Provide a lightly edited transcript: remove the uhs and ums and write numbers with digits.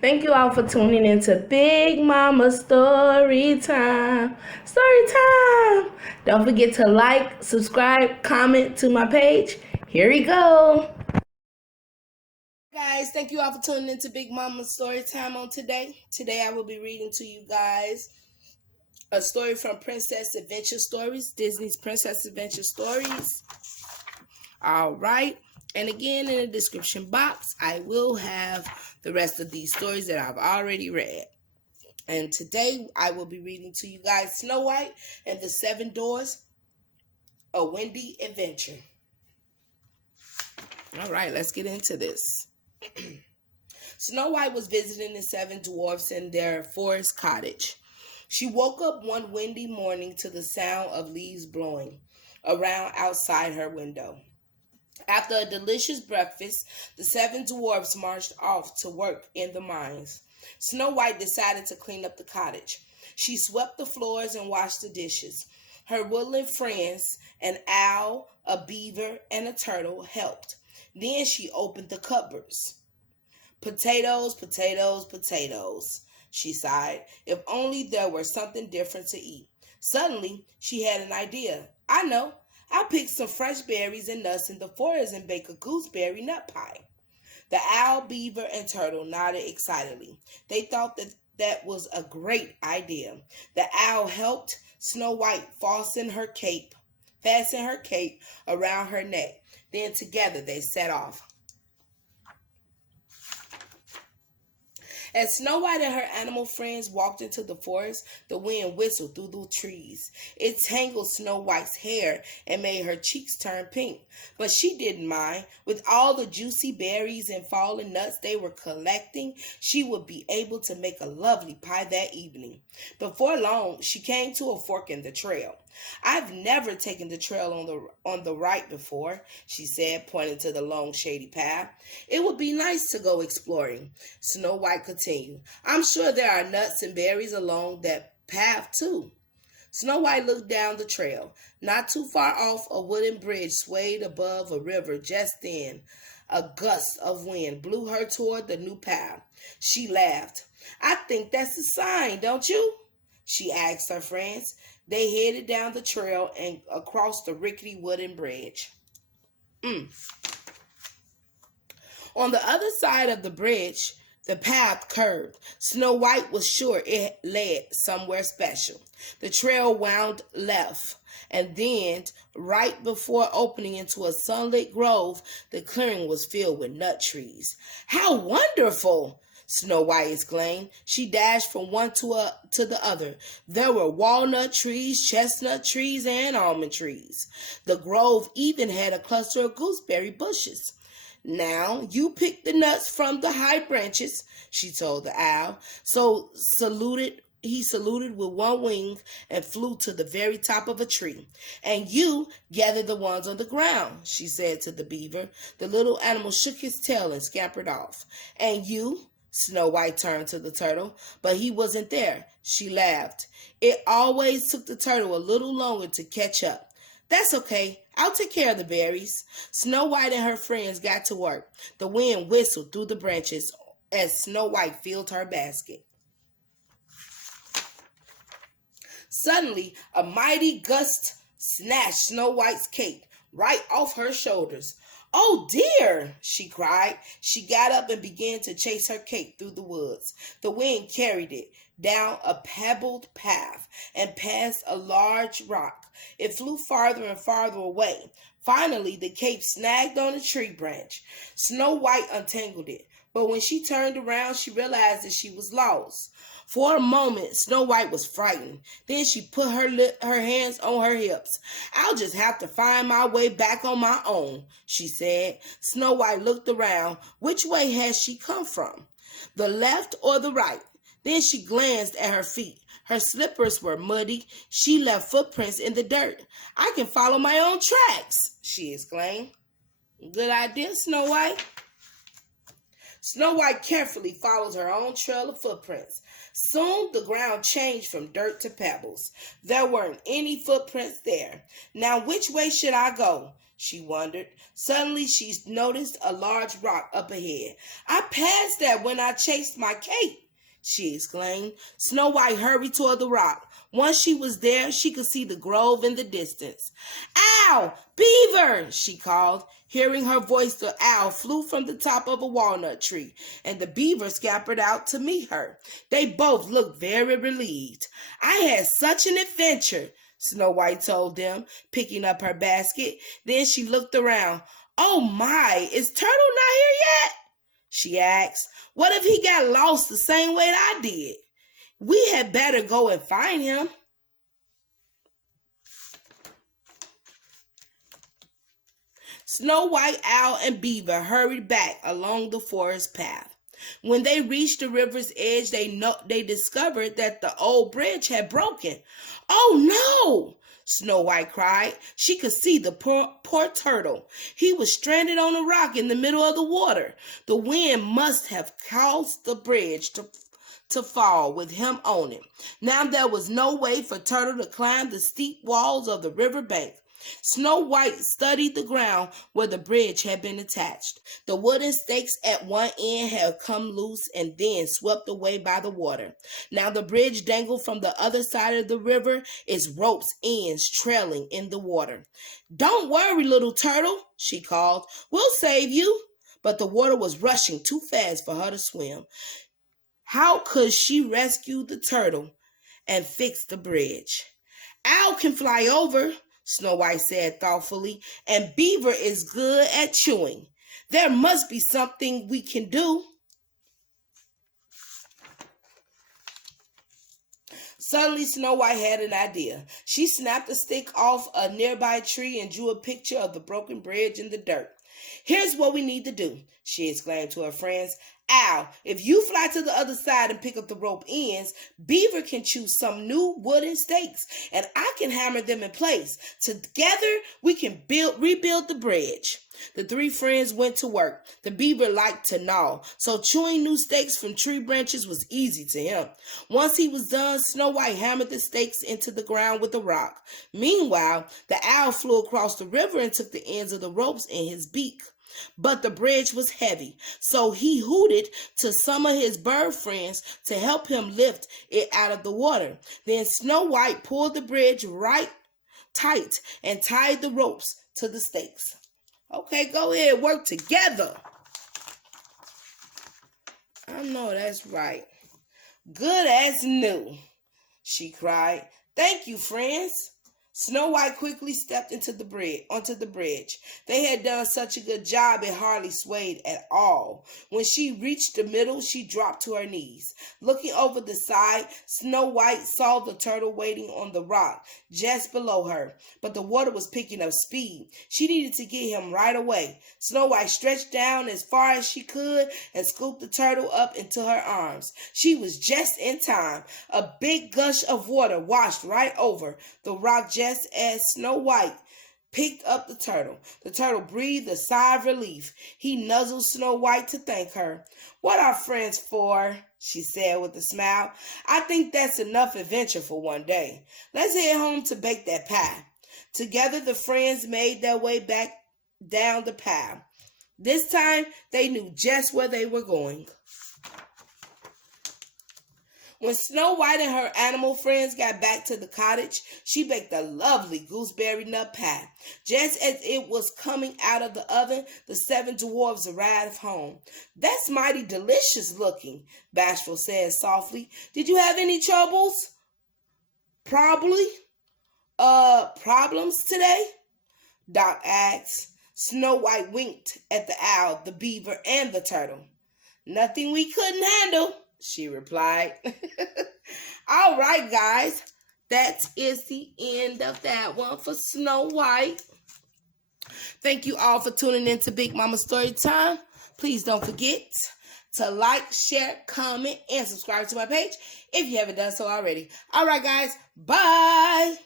Thank you all for tuning into Big Mama Story Time. Story Time! Don't forget to like, subscribe, comment to my page. Here we go. Guys, thank you all for tuning into Big Mama Story Time on today. Today I will be reading to you guys a story from Princess Adventure Stories, Disney's Princess Adventure Stories. All right. And again, in the description box, I will have the rest of these stories that I've already read. And today, I will be reading to you guys Snow White and the Seven Dwarfs, A Windy Adventure. All right, let's get into this. Snow White was visiting the seven dwarfs in their forest cottage. She woke up one windy morning to the sound of leaves blowing around outside her window. After a delicious breakfast, the seven dwarfs marched off to work in the mines. Snow White decided to clean up the cottage. She swept the floors and washed the dishes. Her woodland friends, an owl, a beaver, and a turtle, helped. Then she opened the cupboards. Potatoes, potatoes, potatoes, she sighed. If only there were something different to eat. Suddenly, she had an idea. I know. I'll pick some fresh berries and nuts in the forest and bake a gooseberry nut pie. The owl, beaver, and turtle nodded excitedly. They thought that was a great idea. The owl helped Snow White fasten her cape around her neck. Then together they set off. As Snow White and her animal friends walked into the forest, the wind whistled through the trees. It tangled Snow White's hair and made her cheeks turn pink. But she didn't mind. With all the juicy berries and fallen nuts they were collecting, she would be able to make a lovely pie that evening. Before long, she came to a fork in the trail. I've never taken the trail on the right before, she said, pointing to the long shady path. It would be nice to go exploring. Snow White continued. I'm sure there are nuts and berries along that path too. Snow White looked down the trail. Not too far off, a wooden bridge swayed above a river. Just then, a gust of wind blew her toward the new path. She laughed. I think that's a sign, don't you? She asked her friends. They headed down the trail and across the rickety wooden bridge. On the other side of the bridge, the path curved. Snow White was sure it led somewhere special. The trail wound left, and then, right before opening into a sunlit grove, the clearing was filled with nut trees. How wonderful! Snow White exclaimed. She dashed from one to the other. There were walnut trees, chestnut trees, and almond trees. The grove even had a cluster of gooseberry bushes. Now you pick the nuts from the high branches, she told the owl. He saluted with one wing and flew to the very top of a tree. And you gather the ones on the ground, she said to the beaver. The little animal shook his tail and scampered off. And you? Snow White turned to the turtle, but he wasn't there. She laughed. It always took the turtle a little longer to catch up. That's okay. I'll take care of the berries. Snow White and her friends got to work. The wind whistled through the branches as Snow White filled her basket. Suddenly, a mighty gust snatched Snow White's cape right off her shoulders. Oh dear, she cried. She got up and began to chase her cape through the woods. The wind carried it down a pebbled path and past a large rock. It flew farther and farther away. Finally, the cape snagged on a tree branch. Snow White untangled it, but when she turned around, she realized that she was lost. For a moment, Snow White was frightened. Then she put her hands on her hips. I'll just have to find my way back on my own, she said. Snow White looked around. Which way had she come from? The left or the right? Then she glanced at her feet. Her slippers were muddy. She left footprints in the dirt. I can follow my own tracks, she exclaimed. Good idea, Snow White. Snow White carefully followed her own trail of footprints. Soon the ground changed from dirt to pebbles. There weren't any footprints there. Now which way should I go? she wondered. Suddenly, she noticed a large rock up ahead. I passed that when I chased my cape, she exclaimed. Snow White hurried toward the rock. Once she was there, she could see the grove in the distance. Ow! Beaver! She called. Hearing her voice, the owl flew from the top of a walnut tree, and the beaver scampered out to meet her. They both looked very relieved. I had such an adventure, Snow White told them, picking up her basket. Then she looked around. Oh my, is Turtle not here yet? She asked. What if he got lost the same way that I did? We had better go and find him. Snow White, Owl, and Beaver hurried back along the forest path. When they reached the river's edge, they discovered that the old bridge had broken. Oh no! Snow White cried. She could see the poor turtle. He was stranded on a rock in the middle of the water. The wind must have caused the bridge to fall with him on it. Now there was no way for Turtle to climb the steep walls of the river bank. Snow White studied the ground where the bridge had been attached. The wooden stakes at one end had come loose and then swept away by the water. Now the bridge dangled from the other side of the river, its ropes' ends trailing in the water. Don't worry, little turtle, she called. We'll save you. But the water was rushing too fast for her to swim. How could she rescue the turtle and fix the bridge? Owl can fly over, Snow White said thoughtfully, and Beaver is good at chewing. There must be something we can do. Suddenly, Snow White had an idea. She snapped a stick off a nearby tree and drew a picture of the broken bridge in the dirt. Here's what we need to do, she exclaimed to her friends. Owl, if you fly to the other side and pick up the rope ends, Beaver can choose some new wooden stakes, and I can hammer them in place. Together, we can rebuild the bridge. The three friends went to work. The beaver liked to gnaw, so chewing new stakes from tree branches was easy to him. Once he was done, Snow White hammered the stakes into the ground with a rock. Meanwhile, the owl flew across the river and took the ends of the ropes in his beak. But the bridge was heavy, so he hooted to some of his bird friends to help him lift it out of the water. Then Snow White pulled the bridge right tight and tied the ropes to the stakes. Okay, go ahead, work together. I know that's right. Good as new, she cried. Thank you, friends. Snow White quickly stepped onto the bridge. They had done such a good job it hardly swayed at all. When she reached the middle, she dropped to her knees. Looking over the side, Snow White saw the turtle waiting on the rock just below her, but the water was picking up speed. She needed to get him right away. Snow White stretched down as far as she could and scooped the turtle up into her arms. She was just in time. A big gush of water washed right over the rock just as Snow White picked up the turtle. The turtle breathed a sigh of relief. He nuzzled Snow White to thank her. What are friends for? She said with a smile. I think that's enough adventure for one day. Let's head home to bake that pie. Together the friends made their way back down the path. This time they knew just where they were going. When Snow White and her animal friends got back to the cottage, she baked a lovely gooseberry nut pie. Just as it was coming out of the oven, the 7 dwarfs arrived home. That's mighty delicious looking, Bashful said softly. Did you have any troubles? Problems today? Doc asked. Snow White winked at the owl, the beaver, and the turtle. Nothing we couldn't handle, she replied. All right, guys. That is the end of that one for Snow White. Thank you all for tuning in to Big Mama Story Time. Please don't forget to like, share, comment, and subscribe to my page if you haven't done so already. All right, guys. Bye.